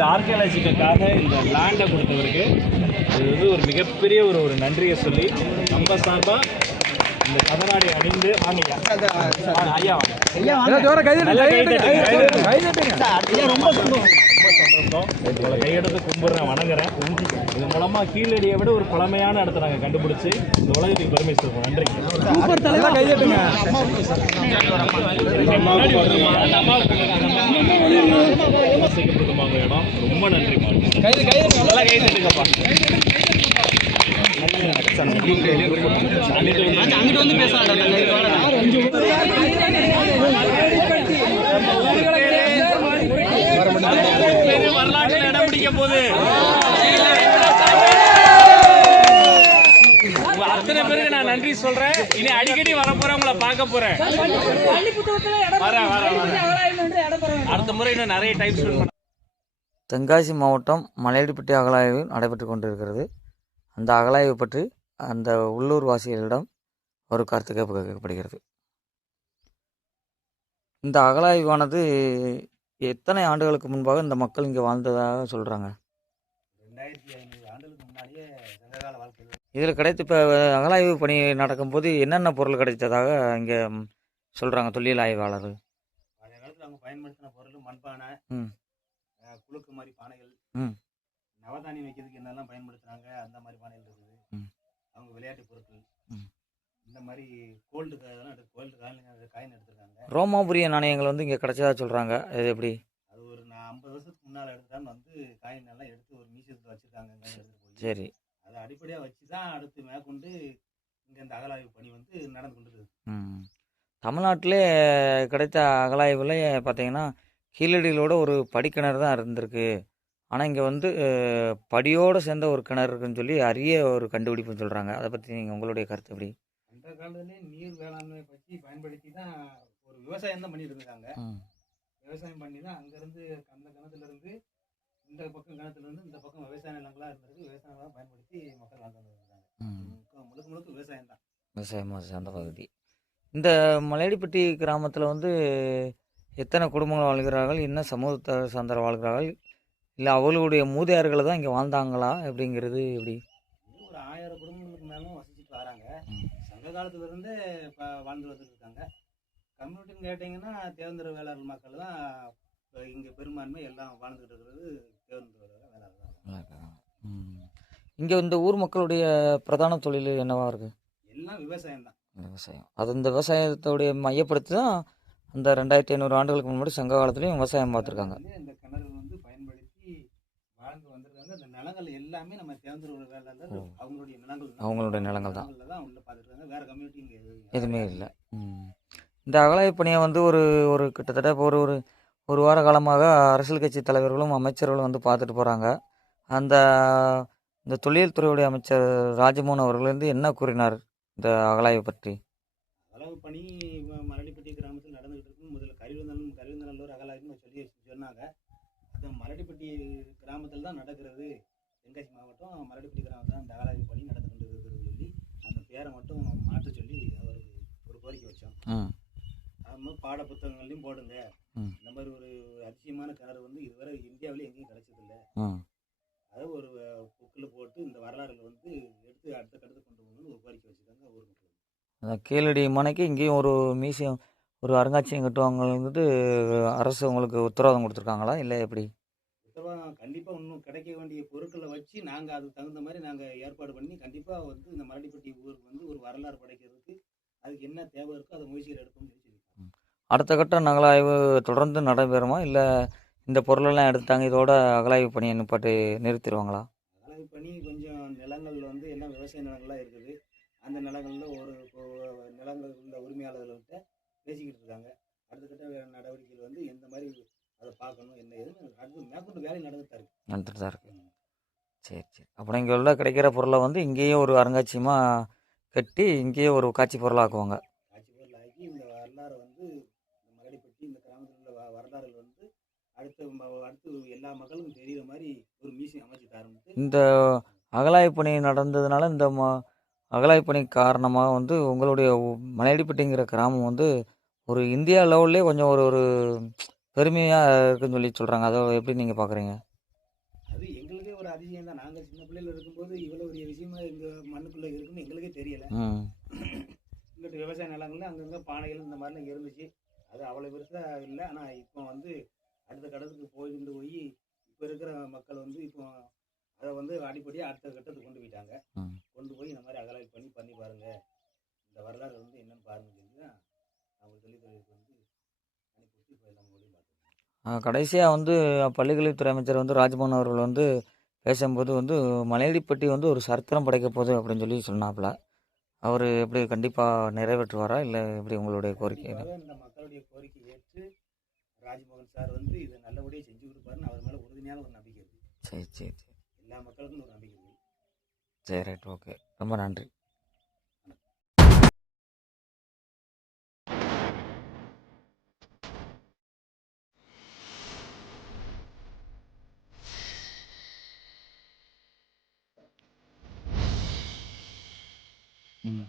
இந்த ஆர்கியாலஜிக்காக இந்த லேண்டை கொடுத்தவருக்கு இது வந்து ஒரு மிகப்பெரிய ஒரு நன்றியை சொல்லி நம்ம சார்பாக இந்த கதநாடி அணிந்து ஐயா ரொம்ப சந்தோஷம் உங்களை கையெடுத்து கும்பிட்றேன், வணங்குறேன். இது மூலமாக கீழடியை விட ஒரு பழமையான இடத்த நாங்கள் கண்டுபிடிச்சி இந்த உலகத்துக்கு பெருமை சேர்ப்போம். நன்றி. வசிக்கப்படுமாங்க இடம். ரொம்ப நன்றி. நல்லா கை தட்டுங்கப்பா. அங்கிட்டு வந்து பேசலாம். வரலாற்றில் இடம் பிடிக்க போகுது. அத்தனை பேருக்கு நான் நன்றி சொல்றேன். இனி அடிக்கடி வரப்போறேன், உங்களை பார்க்க போறேன். அடுத்த முறை இன்னும் நிறைய டைம் ஸ்பெண்ட் பண்ண. தென்காசி மாவட்டம் மலையடிப்பட்டி அகழாய்வு நடைபெற்று கொண்டிருக்கிறது. அந்த அகழாய்வு பற்றி அந்த உள்ளூர் வாசிகளிடம் ஒரு கருத்து கேட்கப்படுகிறது. இந்த அகழாய்வானது எத்தனை ஆண்டுகளுக்கு முன்பாக இந்த மக்கள் இங்கே வாழ்ந்ததாக சொல்கிறாங்க? 2500 ஆண்டுகளுக்கு முன்னாடியே சங்ககால வாழ்க்கையில் இதில் கிடைத்த இப்போ அகழாய்வு பணி நடக்கும்போது என்னென்ன பொருள் கிடைத்ததாக இங்கே சொல்கிறாங்க தொல்லியல் ஆய்வாளர்கள்? பழைய காலத்தில் அவங்க பயன்படுத்தின பொருள் மண்பானை, குளுக்கு மாதிரி பானைகள், நவதானியம் வைக்கிறதுக்கு என்னெல்லாம் பயன்படுத்துகிறாங்க அந்த மாதிரி பானைகள் இருக்குது. அவங்க விளையாட்டு பொருட்கள், இந்த மாதிரி கோல்டு காயின் எடுத்துருக்காங்க. ரோமாபுரிய நாணயங்கள் வந்து இங்கே கிடைச்சதா சொல்கிறாங்க. அது எப்படி? அது ஒரு 50 வருஷத்துக்கு முன்னால் எடுத்துட்டான்னு வந்து காயின் எல்லாம் எடுத்து ஒரு மியூசியத்தில் வச்சுருக்காங்க. எடுத்துகிட்டு போய் சரி, அதை அடிப்படையாக வச்சு தான் அடுத்து மேற்கொண்டு இங்கே இந்த அகழாய்வு பணி வந்து நடந்து கொண்டு இருக்குது. தமிழ்நாட்டிலே கிடைத்த அகழாய்வில் பார்த்தீங்கன்னா கீழடியிலோட ஒரு படிக்கிணறு தான் இருந்திருக்கு. ஆனால் இங்கே வந்து படியோடு சேர்ந்த ஒரு கிணறு இருக்குன்னு சொல்லி அரிய ஒரு கண்டுபிடிப்புன்னு சொல்கிறாங்க. அதை பற்றி நீங்கள் உங்களுடைய கருத்து எப்படி? அந்த காலத்துலேயே நீர் வேளாண்மை பற்றி பயன்படுத்தி தான் ஒரு விவசாயம் தான் பண்ணிட்டு இருக்காங்க. விவசாயம் பண்ணி தான் அங்கேருந்து அந்த கிணத்துலேருந்து இந்த பக்கம் கிணத்துலேருந்து இந்த பக்கம் விவசாய நிலங்களாக இருந்திருக்கு. விவசாயம் பயன்படுத்தி மக்கள் வாழ்ந்து வந்துருக்காங்க. முழுக்க முழுக்க விவசாயம் தான். விவசாயமாக சேர்ந்த பகுதி. இந்த மலையடிப்பட்டி கிராமத்தில் வந்து எத்தனை குடும்பங்கள் வாழ்கிறார்கள், என்ன சமூகத்தை சார்ந்தவர் வாழ்கிறார்கள், இல்லை அவர்களுடைய மூதையார்கள் தான் இங்கே வாழ்ந்தாங்களா எப்படிங்கிறது எப்படி? ஒரு 1000 குடும்பங்களுக்கு மேலும் வசிச்சுட்டு வராங்க. சங்க காலத்துலேருந்து இப்போ வாழ்ந்து வந்துட்டு இருக்காங்க. கம்யூனிட்டின்னு கேட்டிங்கன்னா தேவேந்திர வேளாளர் மக்கள் தான் இப்போ இங்கே பெரும்பான்மை எல்லாம் வாழ்ந்துகிட்டு இருக்கிறது. தேவேந்திர வேளாளர் தான். இங்கே இந்த ஊர் மக்களுடைய பிரதான தொழில் என்னவா இருக்குது? எல்லாம் விவசாயம் தான். விவசாயம். அது இந்த விவசாயத்தோடைய மையப்படுத்தி தான் அந்த 2500 ஆண்டுகளுக்கு முன்னாடி சங்க காலத்துலேயும் விவசாயம் பார்த்துருக்காங்க. இந்த கிணறு வந்து பயன்படுத்தி வாழ்ந்து வந்திருக்காங்க. இந்த நிலங்கள் எல்லாமே நம்ம தேவேந்திர வேளாளர் அவங்களுடைய நிலங்கள் தான் உள்ள பார்த்துருக்காங்க. வேற கம்யூனிட்டி இங்கே எதுவுமே இல்லை. இந்த அகழாய்வு பணியை வந்து ஒரு கிட்டத்தட்ட இப்போ ஒரு வார காலமாக அரசியல் கட்சி தலைவர்களும் அமைச்சர்களும் வந்து பார்த்துட்டு போகிறாங்க. இந்த தொழில் துறையுடைய அமைச்சர் ராஜமோகன் அவர்கள் வந்து என்ன கூறினார் இந்த அகழாய்வு பற்றி? அகழாய்வு பணி மலடிப்பட்டி கிராமத்தில் நடந்துகிட்டு இருக்கு. முதல்ல கருவிந்தநல்லூர் அகழாய்வுன்னு சொல்லி சொன்னாங்க. அது மலடிப்பட்டி கிராமத்தில் தான் நடக்கிறது. தென்காசி மாவட்டம் மலடிப்பட்டி கிராமத்தில் தான் அந்த அகழாய்வு பணி நடந்து கொண்டு இருக்கிறது சொல்லி அந்த பேரை மட்டும் மாற்ற சொல்லி அவருக்கு ஒரு கோரிக்கை வச்சோம். அது மாதிரி பாட புத்தகங்கள்லையும் போடுங்க. இந்த மாதிரி ஒரு அதிசயமான கிணறு வந்து இதுவரை இந்தியாவிலே எங்கேயும் கிடைச்சதில்லை. அதை ஒரு புக்கில் போட்டு இந்த வரலாறுகள் வந்து எடுத்து அடுத்த கட்டத்துக்கு கொண்டு போகணும்னு ஒரு கோரிக்கை வச்சுருக்காங்க ஊர் மக்கள். கீழடி மனைக்கு இங்கேயும் ஒரு மியூசியம், ஒரு அருங்காட்சியகம் கட்டுவாங்கன்னு அரசு உங்களுக்கு உத்தரவாதம் கொடுத்துருக்காங்களா இல்லை எப்படி? உத்தரவாதம் கண்டிப்பாக இன்னும் கிடைக்க வேண்டிய பொருட்களை வச்சு நாங்கள் அதுக்கு தகுந்த மாதிரி நாங்கள் ஏற்பாடு பண்ணி கண்டிப்பாக வந்து இந்த மலடிப்பட்டி ஊருக்கு வந்து ஒரு வரலாறு படைக்கிறதுக்கு அதுக்கு என்ன தேவை இருக்கோ அதை முயற்சிகள் எடுப்போம்னு சொல்லி சொல்லியிருக்கோம். அடுத்த கட்ட அகழாய்வு தொடர்ந்து நடைபெறுமா இல்லை இந்த பொருளெல்லாம் எடுத்தாங்க இதோட அகழாய்வு பணியை நிப்பாட்டி நிறுத்திடுவாங்களா? அகழாய்வு பணி கொஞ்சம் நிலங்கள் வந்து எல்லாம் விவசாய நிலங்களாக இருக்குது. அந்த நிலங்களில் ஒரு நிலங்கள் உள்ள உரிமையாளர்கள்கிட்ட பேசிக்கிட்டு இருக்காங்க. அடுத்த கட்ட நடவடிக்கைகள் வந்து எந்த மாதிரி அதை பார்க்கணும் என்ன ஏதுன்னு அடுத்து மேற்கொண்டு வேலை நடந்துட்டு தான் இருக்கு. சரி. அப்புறம் இங்கே உள்ள கிடைக்கிற பொருளை வந்து இங்கேயே ஒரு அருங்காட்சியமாக கட்டி இங்கேயே ஒரு காட்சி பொருளாக்குவாங்க. காட்சி பொருளாக்கி இந்த வரலாறை வந்து இந்த மலடிப்பட்டி இந்த கிராமத்தில் உள்ள வரலாறுகள் வந்து அடுத்து எல்லா மக்களுக்கும் தெரிகிற மாதிரி ஒரு மியூசியம் அமைச்சு தரணும். இந்த அகழாய்வு பணி நடந்ததுனால இந்த அகழாய்வு பணி காரணமாக வந்து உங்களுடைய மலையடிப்பட்டிங்கிற கிராமம் வந்து ஒரு இந்தியா லெவல்லே கொஞ்சம் ஒரு பெருமையாக இருக்குன்னு சொல்லி சொல்கிறாங்க. அதை எப்படி நீங்கள் பார்க்குறீங்க? அதிசயம் தான். நாங்கள் சின்ன பிள்ளையில இருக்கும்போது இவ்வளோ பெரிய விஷயமா எங்கள் மண்ணுக்குள்ளே இருக்குன்னு எங்களுக்கே தெரியலை. ம் இங்கிட்டு விவசாய நிலங்கள்ல அங்கங்கே பானைகள் இந்த மாதிரிலாம் இருந்துச்சு. அது அவ்வளோ பெருசாக இல்லை. ஆனால் இப்போ வந்து அடுத்த கடத்துக்கு போய் இப்போ இருக்கிற மக்கள் வந்து இப்போ அதை வந்து அடிப்படையாக அடுத்த கட்டத்துக்கு கொண்டு போயிட்டாங்க. ம் கொண்டு போய் இந்த மாதிரி அகலாய்வு பண்ணி பாருங்க, இந்த வரலாறு வந்து என்னன்னு பாருங்கன்னு சொல்லி தான் அவங்க தொழில்துறைக்கு வந்து அனுப்பிவிட்டு இப்போ நம்ம மொழியும் பார்த்துருக்கோம். கடைசியாக வந்து பள்ளிக்கல்வித்துறை அமைச்சர் வந்து ராஜ்மோகன் அவர்கள் வந்து பேசும்போது வந்து மலையடிப்பட்டி வந்து ஒரு சரித்திரம் படைக்க போகுது அப்படின்னு சொல்லி சொன்னாப்புல. அவர் எப்படி கண்டிப்பாக நிறைவேற்றுவாரா இல்லை எப்படி உங்களுடைய கோரிக்கை? கண்டிப்பாக இந்த மக்களுடைய கோரிக்கை ஏற்று ராஜ்மோகன் சார் வந்து இதை நல்லபடியாக செஞ்சு கொடுப்பாருன்னு அவர் மேலே உறுதியான ஒரு நம்பிக்கை இருக்குது. சரி சரி சரி எல்லா மக்களுக்கும் ஒரு நம்பிக்கை இருக்குது. சரி ரைட் ஓகே ரொம்ப நன்றி. ம்